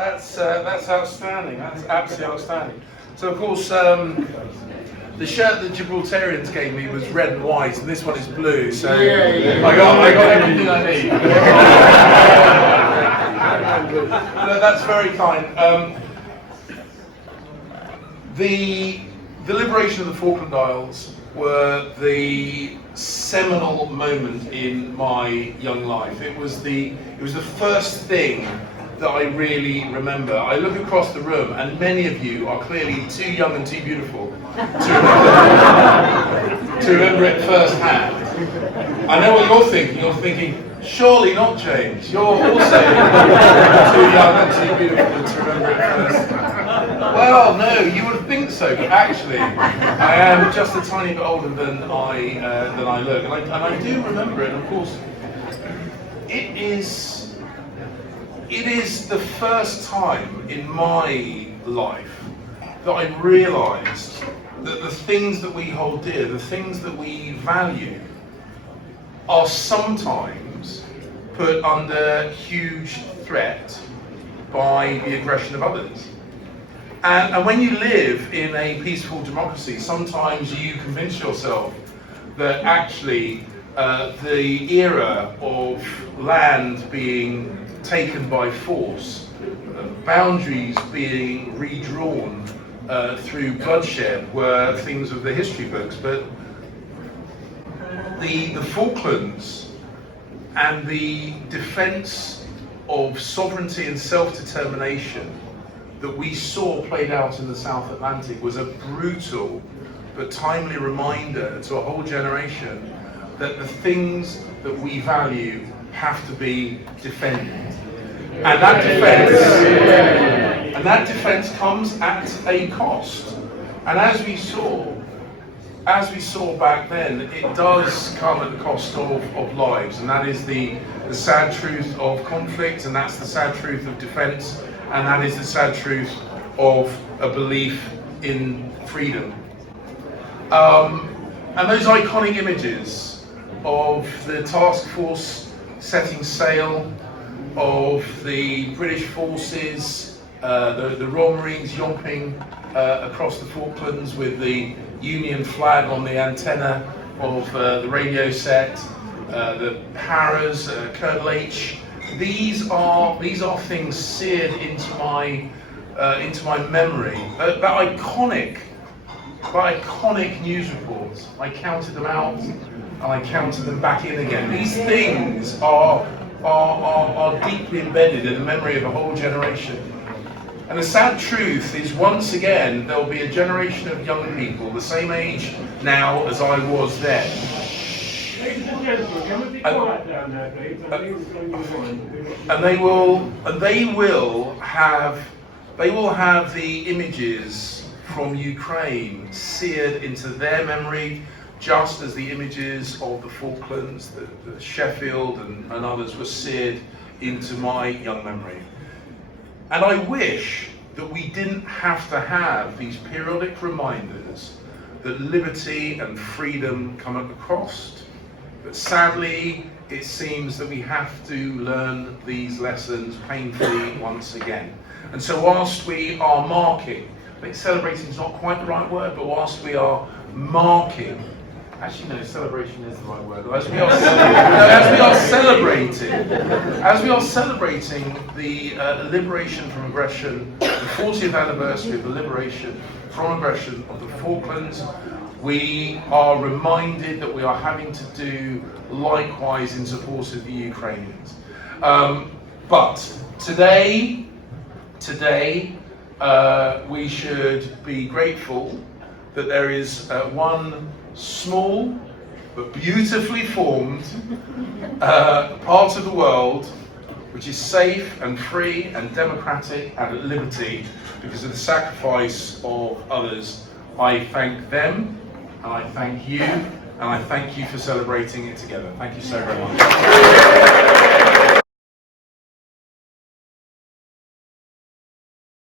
That's outstanding. That's absolutely outstanding. So of course, the shirt that Gibraltarians gave me was red and white, and this one is blue. So I got everything I need. No, that's very kind. The liberation of the Falkland Isles were the seminal moment in my young life. It was the first thing that I really remember. I look across the room, and many of you are clearly too young and too beautiful to remember it firsthand. I know what you're thinking. You're thinking, surely not, James. You're also too young and too beautiful to remember it firsthand. Well, no, you would think so, but actually, I am just a tiny bit older than I look, and I do remember it. And of course, it is the first time in my life that I realised that the things that we hold dear, the things that we value, are sometimes put under huge threat by the aggression of others. And when you live in a peaceful democracy, sometimes you convince yourself that actually the era of land being taken by force, boundaries being redrawn through bloodshed were things of the history books, but the Falklands and the defence of sovereignty and self-determination that we saw played out in the South Atlantic was a brutal but timely reminder to a whole generation that the things that we value have to be defended. And that defence comes at a cost. And as we saw back then, it does come at the cost of lives, and that is the sad truth of conflict, and that's the sad truth of defence, and that is the sad truth of a belief in freedom. And those iconic images of the task force setting sail, of the British forces, the Royal Marines yomping across the Falklands with the Union flag on the antenna of the radio set, the Paras, Colonel H. These are things seared into my memory. That iconic news reports. I counted them out and I counted them back in again. These things are deeply embedded in the memory of a whole generation. And the sad truth is, once again, there'll be a generation of young people the same age now as I was then. And they will have the images from Ukraine seared into their memory, just as the images of the Falklands, the Sheffield and others were seared into my young memory. And I wish that we didn't have to have these periodic reminders that liberty and freedom come at a cost. But sadly, it seems that we have to learn these lessons painfully once again. And so whilst we are marking, I think celebrating is not quite the right word, but whilst we are marking, actually no, celebration is the right word. As we are celebrating the liberation from aggression, the 40th anniversary of the liberation from aggression of the Falklands, we are reminded that we are having to do likewise in support of the Ukrainians. But today, we should be grateful that there is one small but beautifully formed part of the world which is safe and free and democratic and at liberty because of the sacrifice of others. I thank them, and I thank you, and I thank you for celebrating it together. Thank you so very much.